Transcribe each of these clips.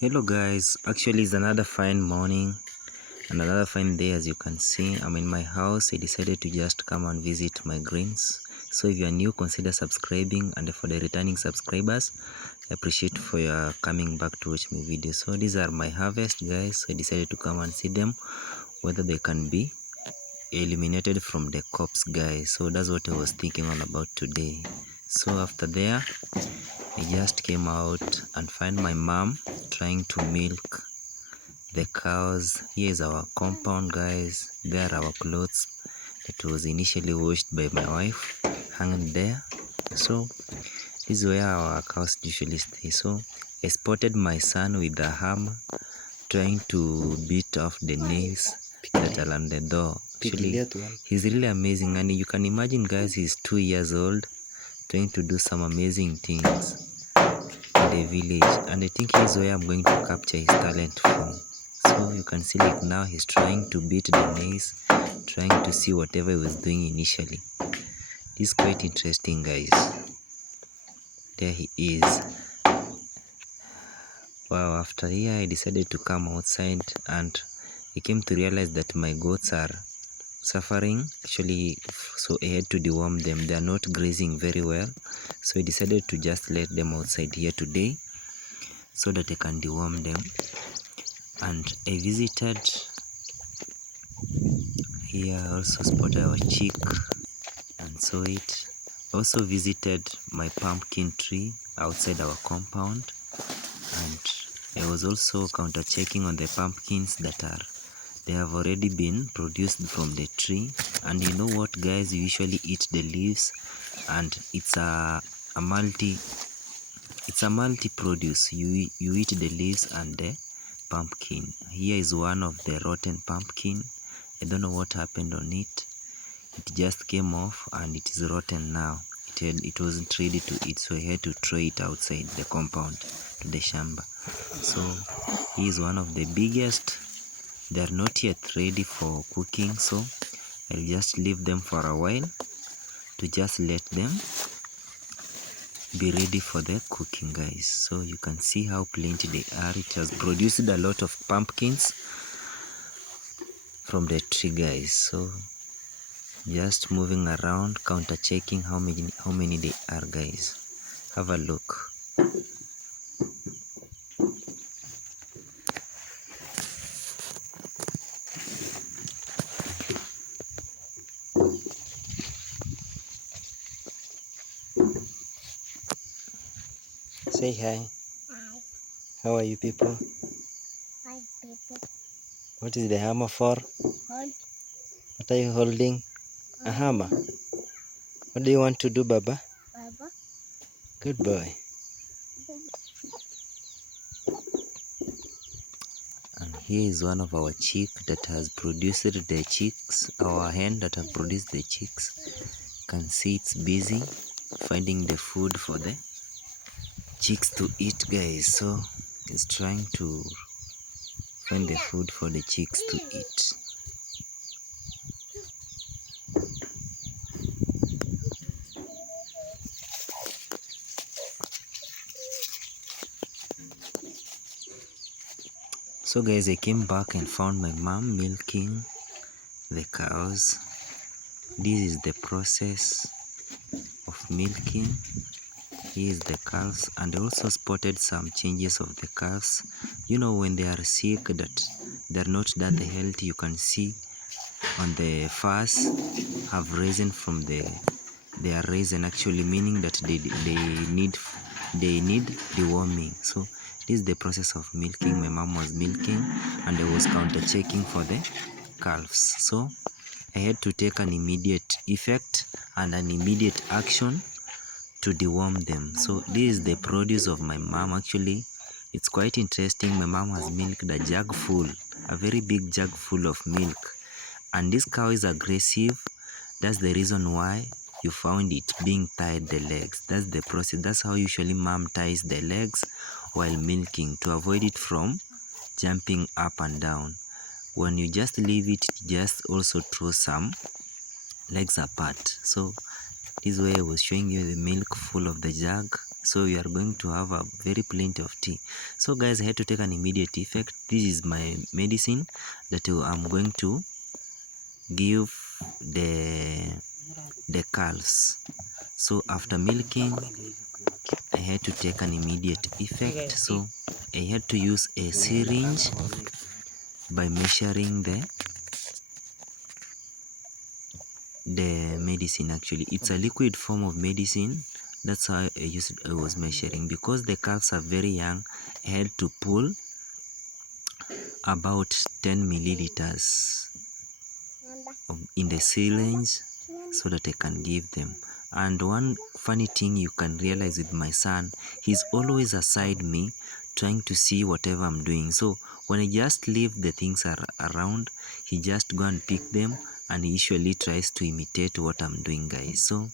Hello guys, actually it's another fine morning and another fine day. As you can see, I'm in my house. I decided to just come and visit my greens. So if you are new, consider subscribing, and for the returning subscribers, I appreciate for your coming back to watch my videos. So these are my harvest guys, so I decided to come and see them, whether they can be eliminated from the crops guys. So that's what I was thinking on about today. So after there, I just came out and find my mom trying to milk the cows. Here is our compound guys. There are our clothes that was initially washed by my wife hanging there. So this is where our cows usually stay. So I spotted my son with a hammer trying to beat off the nails that are on the door. Actually, he's really amazing, and you can imagine guys, he's 2 years old trying to do some amazing things in the village, and I think he's where I'm going to capture his talent from. So you can see like now he's trying to beat the nails, trying to see whatever he was doing initially. This is quite interesting guys. There he is. Wow, after here I decided to come outside and I came to realize that my goats are suffering actually, so I had to deworm them. They are not grazing very well, so I decided to just let them outside here today so that I can deworm them. And I visited here, also spotted our chick and saw it. Also visited my pumpkin tree outside our compound, and I was also counter checking on the pumpkins that they have already been produced from the tree. And you know what guys, you usually eat the leaves, and it's a multi produce. You eat the leaves and the pumpkin. Here is one of the rotten pumpkin. I don't know what happened on it. It just came off and it is rotten now. It wasn't ready to eat, so I had to throw it outside the compound to the shamba. So he is one of the biggest. They are not yet ready for cooking, so I'll just leave them for a while to just let them be ready for the cooking guys. So you can see how plenty they are. It has produced a lot of pumpkins from the tree guys. So just moving around, counter checking how many they are guys. Have a look. Say hi. Hi. How are you people? Hi, people. What is the hammer for? Hold. What are you holding? A hammer. What do you want to do, Baba? Baba. Good boy. And here is one of our chick that has produced the chicks. Our hen that has produced the chicks. Can see it's busy finding the food for the chicks to eat guys. So it's trying to find the food for the chicks to eat. So guys, I came back and found my mom milking the cows. This is the process of milking. Here is the calves, and I also spotted some changes of the calves. You know, when they are sick, that they're not that healthy, you can see on the furs have risen from they are risen actually, meaning that they need deworming. So this is the process of milking. My mom was milking and I was counter checking for the calves. So I had to take an immediate effect and an immediate action to deworm them. So this is the produce of my mom. Actually, it's quite interesting. My mom has milked a jug full, a very big jug full of milk, and this cow is aggressive. That's the reason why you found it being tied the legs. That's the process. That's how usually mom ties the legs while milking, to avoid it from jumping up and down. When you just leave it, just also throw some legs apart. So this way I was showing you the milk full of the jug, so you are going to have a very plenty of tea. So guys, I had to take an immediate effect. This is my medicine that I'm going to give the calves. So after milking, I had to take an immediate effect. So I had to use a syringe by measuring the medicine. Actually, it's a liquid form of medicine. That's how I was measuring. Because the calves are very young, I had to pull about 10 milliliters in the syringe so that I can give them. And one funny thing you can realize with my son, he's always aside me trying to see whatever I'm doing. So when I just leave the things around, he just go and pick them, and he usually tries to imitate what I'm doing, guys. So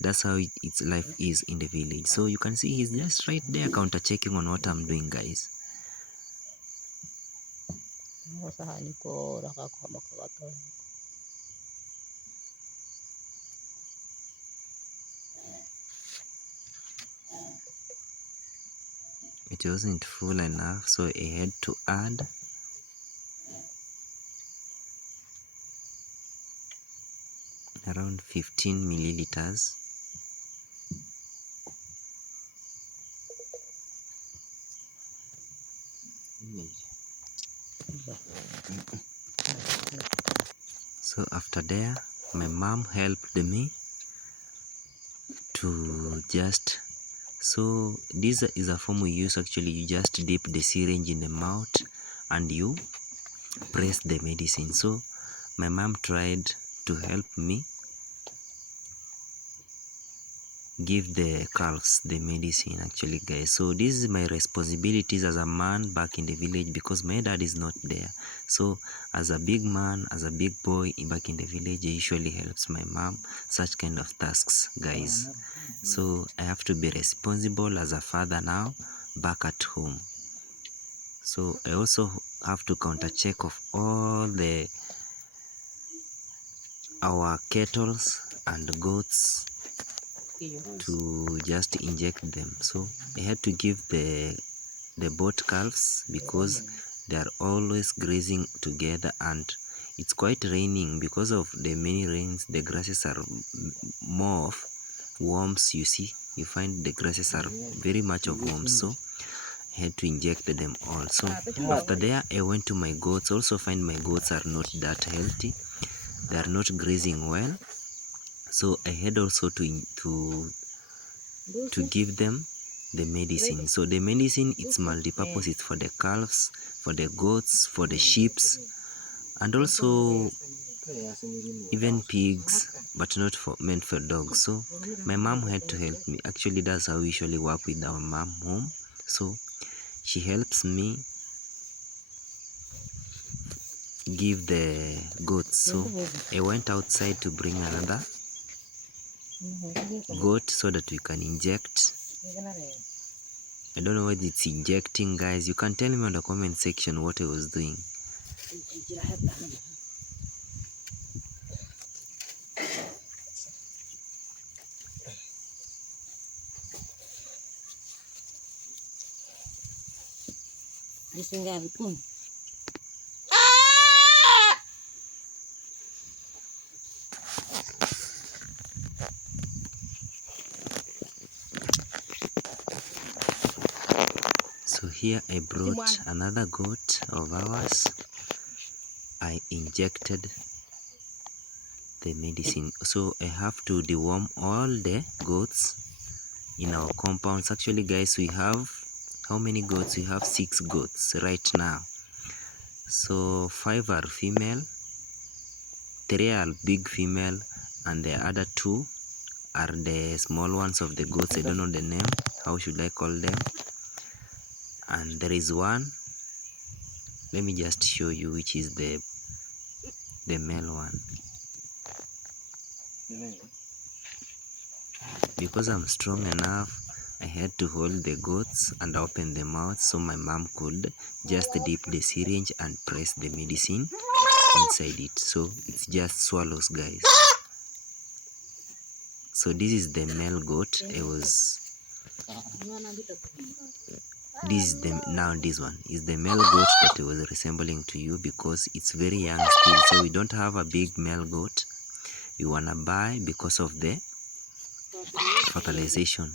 that's how its life is in the village. So you can see he's just right there counter checking on what I'm doing, guys. It wasn't full enough, so I had to add around 15 milliliters. So after there, my mom helped me to just, so this is a form we use. Actually, you just dip the syringe in the mouth and you press the medicine. So my mom tried to help me give the calves the medicine, actually, guys. So this is my responsibilities as a man back in the village, because my dad is not there. So as a big man, as a big boy back in the village, I usually helps my mom such kind of tasks, guys. So I have to be responsible as a father now back at home. So I also have to counter check of all our kettles and goats to just inject them. So I had to give the both calves, because they are always grazing together, and it's quite raining. Because of the many rains, the grasses are more of worms. You see, you find the grasses are very much of worms, so I had to inject them all. So after there, I went to my goats. Also find my goats are not that healthy, they are not grazing well. So I had also to give them the medicine. So the medicine, it's multi-purpose. It's for the calves, for the goats, for the sheep, and also even pigs, but not meant for dogs. So my mom had to help me. Actually, that's how we usually work with our mom home. So she helps me give the goats. So I went outside to bring another goat so that we can inject. I don't know what it's injecting, guys. You can tell me on the comment section what I was doing. So here I brought another goat of ours. I injected the medicine. So I have to deworm all the goats in our compounds. Actually, guys, we have how many goats? We have 6 goats right now. So 5 are female, 3 are big female, and the other 2 are the small ones of the goats. I don't know the name. How should I call them? And there is one. Let me just show you which is the male one. Because I'm strong enough, I had to hold the goats and open the mouth so my mom could just dip the syringe and press the medicine inside it. So it's just swallows, guys. So this is the male goat I was This one is the male goat that was resembling to you because it's very young still. So we don't have a big male goat. We wanna buy because of the fertilization.